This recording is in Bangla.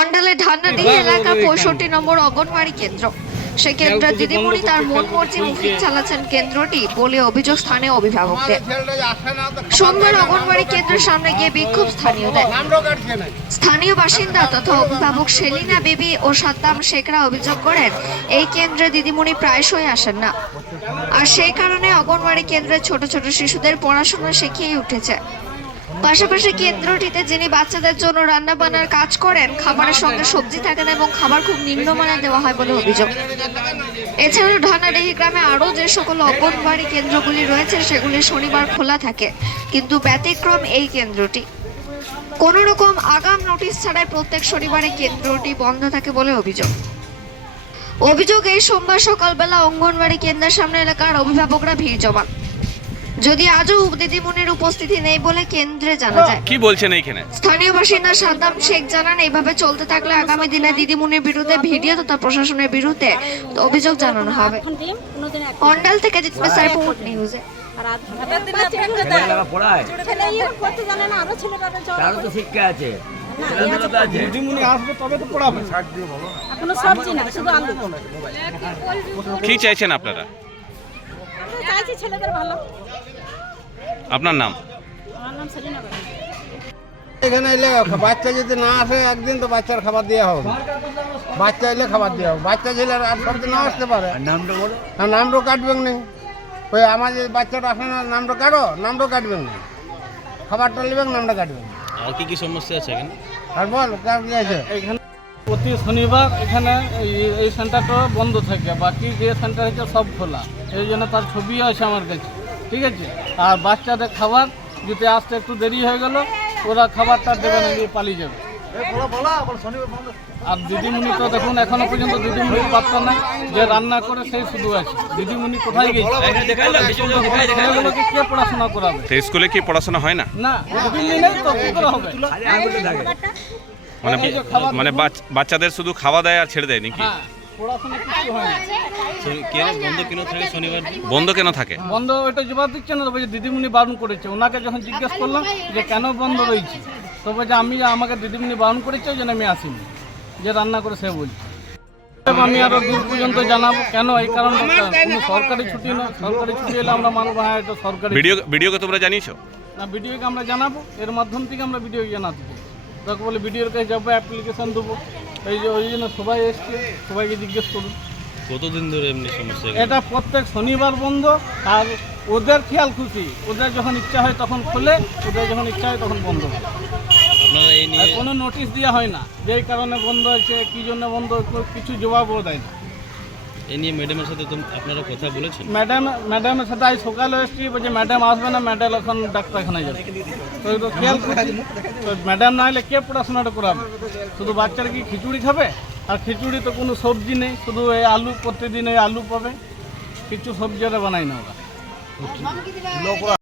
অন্ডালের ঢান্নাডিহি এলাকা পঁয়ষট্টি নম্বর অঙ্গনওয়াড়ি কেন্দ্র। সে কেন্দ্রের দিদিমণি তার মন মর্জি চালাচ্ছেন কেন্দ্রটি বলে অভিযোগ স্থানীয় অভিভাবকদের। সোমবার অঙ্গনওয়াড়ি কেন্দ্রের সামনে গিয়ে বিক্ষোভ স্থানীয়দের স্থানীয় বাসিন্দা তথা অভিভাবক সেলিনা বিবি ও সাদ্দাম শেখরা অভিযোগ করেন এই কেন্দ্রে দিদিমণি প্রায়শই আসেন না। আর সেই কারণে অঙ্গনওয়াড়ি কেন্দ্রে ছোট ছোট শিশুদের পড়াশোনা শিখিয়ে উঠেছে। পাশাপাশি কেন্দ্রটিতে যিনি বাচ্চাদের জন্য রান্না বান্নার কাজ করেন, খাবারের সঙ্গে সবজি থাকে না এবং খাবার খুব নিম্নমানের দেওয়া হয় বলে অভিযোগ। এছাড়াও ঢানাডিহি গ্রামে আরও যে সকল অঙ্গনবাড়ি কেন্দ্রগুলি রয়েছে, সেগুলি শনিবার খোলা থাকে, কিন্তু ব্যতিক্রম এই কেন্দ্রটি। কোন রকম আগাম নোটিশ ছাড়াই প্রত্যেক শনিবারে কেন্দ্রটি বন্ধ থাকে বলে অভিযোগ। অভিযোগ এই সোমবার সকালবেলা অঙ্গনবাড়ি কেন্দ্রের সামনে এলাকার অভিভাবকরা ভিড় জমান। যদি আজও দিদিমণির উপস্থিতি নেই বলে কেন্দ্রে জানা যায়। কি বলছেন এইখানে? স্থানীয় বাসিন্দা সাদ্দাম শেখ জানান এইভাবে চলতে থাকলে আগামী দিনে দিদিমণির বিরুদ্ধে ভিডিও তথা প্রশাসনের বিরুদ্ধে অভিযোগ জানানো হবে। দিন অন্ডাল থেকে জিতমিস রিপোর্ট নিউজে। শিক্ষা আছে। কি চাইছেন আপনারা? চাইছি ছেলেদের ভালো। আপনার নাম? আমার নাম সেলিনা বাবু এখানে এলে বাচ্চা যদি না আসে একদিন তো বাচ্চার খাবার দেওয়া হবে। বাচ্চা এলে খাবার দেওয়া হবে। বাচ্চা ছেলে আর সবদিন না আসতে পারে। আর নামটা বলো। আর নামটাও কাটবেন না। ওই আমার যে বাচ্চাটা আসে না নামটা কাটো নামটাও কাটবেন না। খাবারটা নেবেন নামটা কাটবেন আর কি কি সমস্যা আছে এখানে? আর বল কার কি আছে? এখানে প্রতি শনিবার এখানে এই- এই সেন্টারটা বন্ধ থাকে। বাকি যে সেন্টার আছে সব খোলা। এই জন্য তার ছবিও আছে আমার কাছে। ঠিক আছে আর বাচ্চাদের খাবার যদি আসতে একটু দেরি হয়ে গেল ওরা খাবারটা দেবে না দিয়ে পালিয়ে যাবে আর দিদিমণি তো দেখুন এখনও পর্যন্ত দিদিমণির পাত্তা না যে রান্না করে সেই শুধু আছে দিদিমণি কোথায় গেছে কে পড়াশোনা করাবে স্কুলে কি পড়াশোনা হয় না না মানে মানে বাচ্চাদের শুধু খাওয়া দেয় আর ছেড়ে দেয় নাকি বন্ধ কেন থাকে? বন্ধ ওইটা জবাব দিচ্ছে না তবে যে দিদিমণি বারণ করেছে। ওনাকে যখন জিজ্ঞেস করলাম যে কেন বন্ধ রয়েছে তবে যে আমি আমাকে দিদিমণি বারণ করেছে ওই জন্য আমি আসিনি। যে রান্না করে সে বলছে। আমি আরও দূর পর্যন্ত জানাব। কেন? এই কারণ কোনো সরকারি ছুটি নয়। সরকারি ছুটি এলে আমরা মানবো হ্যাঁ এটা সরকারি ভিডিও ভিডিওকে তোমরা জানিয়েছো? না ভিডিওকে আমরা জানাব। এর মাধ্যম থেকে আমরা ভিডিও জানাতে চাই তাকে বলে ভিডিওর কাছে যাব অ্যাপ্লিকেশন দেবো। এই যে ওই জন্য সবাই এসছে সবাইকে জিজ্ঞেস করুন। কতদিন ধরে এমনি সমস্যা এটা প্রত্যেক শনিবার বন্ধ আর ওদের খেয়াল খুশি ওদের যখন ইচ্ছা হয় তখন খোলে ওদের যখন ইচ্ছা হয় তখন বন্ধ আপনারা এই কোনো নোটিশ দেওয়া হয় না যেই কারণে বন্ধ হয়েছে কী জন্য বন্ধ কিছু জবাবও দেয় না। এই নিয়ে ম্যাডামের সাথে তো আপনারা কথা বলেছেন। ম্যাডাম ম্যাডামের সাথে আজ সকালে এসেছি বলছে ম্যাডাম আসবে না ম্যাডাম এখন ডাক্তারখানায় যাবে। তো একটু খেয়াল করছি। তো ম্যাডাম না হলে কে পড়াশোনাটা করাবে? শুধু বাচ্চারা কি খিচুড়ি খাবে? আর খিচুড়ি তো কোনো সবজি নেই শুধু এই আলু প্রতিদিন এই আলু পাবে। কিছু সবজি ওরা বানাই না ওরা।